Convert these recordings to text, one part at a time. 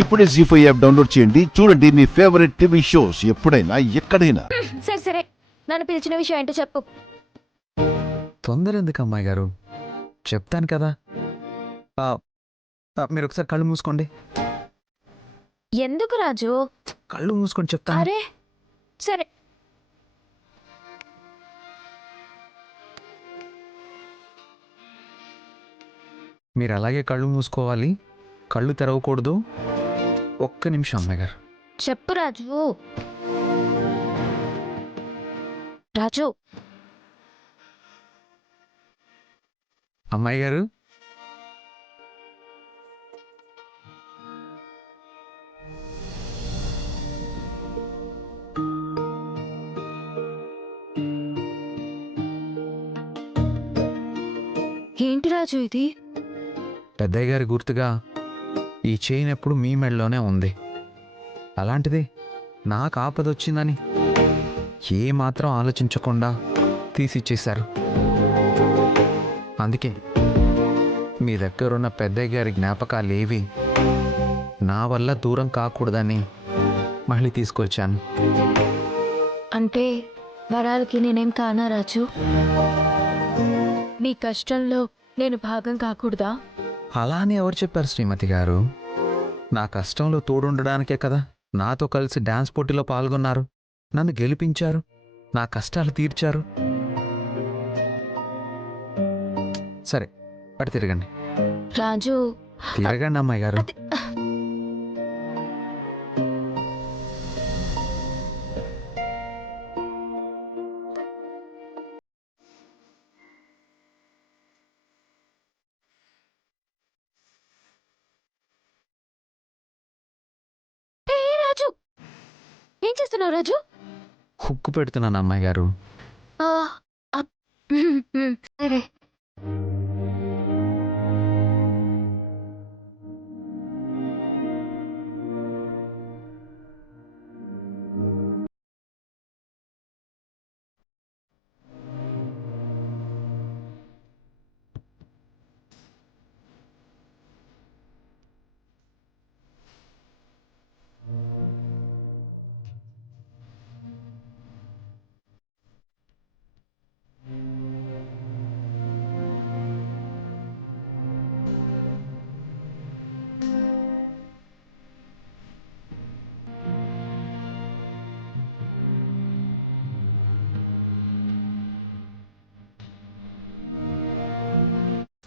ఇప్పుడే జీ5 app download చేయండి. చూడండి మీ ఫేవరెట్ టీవీ షోస్ ఎప్పుడైనా ఎక్కడైనా. సరే సరే, నన్ను పిలిచిన విషయం ఏంటో చెప్పు. తొందర ఎందుకు అమ్మాయి గారు, చెప్తాను కదా. మీరు ఒకసారి కళ్ళు మూసుకోండి. ఎందుకు రాజు? కళ్ళు మూసుకొని చెప్తాను. అరే సరే. మీరు అలాగే కళ్ళు మూసుకోవాలి, కళ్ళు తెరవకూడదు. ఒక్క నిమిషం అమ్మాయి గారు. చెప్పు రాజు. రాజు, అమ్మాయి గారు, ఏంటి రాజు ఇది? పెద్దయ్య గారి గుర్తుగా ఈ చైన్ ఎప్పుడు మీ మెడలోనే ఉంది. అలాంటిది నాకు ఆపదొచ్చిందని ఏ మాత్రం ఆలోచించకుండా తీసిచ్చేశారు. అందుకే మీ దగ్గరున్న పెద్దయ్య గారి జ్ఞాపకాలు ఏవి నా వల్ల దూరం కాకూడదని మళ్ళీ తీసుకొచ్చాను. అంటే వరాలకి నేనేం కానా రాజు? నీ కష్టంలో నేను భాగం కాకూడదా? అలా అని ఎవరు చెప్పారు శ్రీమతి గారు? నా కష్టంలో తోడుండడానికే కదా నాతో కలిసి డాన్స్ పోటీలో పాల్గొన్నారు, నన్ను గెలిపించారు, నా కష్టాలు తీర్చారు. సరే, అటు తిరగండి. రాజు, తిరగండి అమ్మాయి గారు. రాజు ఏం చేస్తున్నావు రాజు? హుక్కు పెడుతున్నాను అమ్మాయి గారు. ఆ, సరే.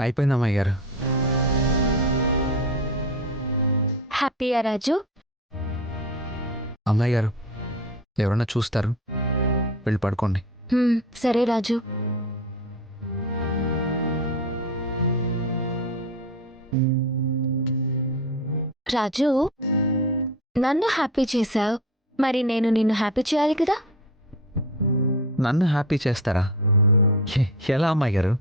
అయిపోయింది అమ్మాయి గారు. హ్యాపీయా రాజు? అమ్మాయి గారు, ఎవరన్నా చూస్తారు, వెళ్ళి పడుకోండి. సరే రాజు. రాజు, నన్ను హ్యాపీ చేశావు, మరి నేను నిన్ను హ్యాపీ చేయాలి కదా? నన్ను హ్యాపీ చేస్తారా? ఎలా అమ్మాయి గారు?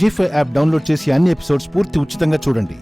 జీ5 యాప్ డౌన్లోడ్ చేసి అన్ని ఎపిసోడ్స్ పూర్తి ఉచితంగా చూడండి.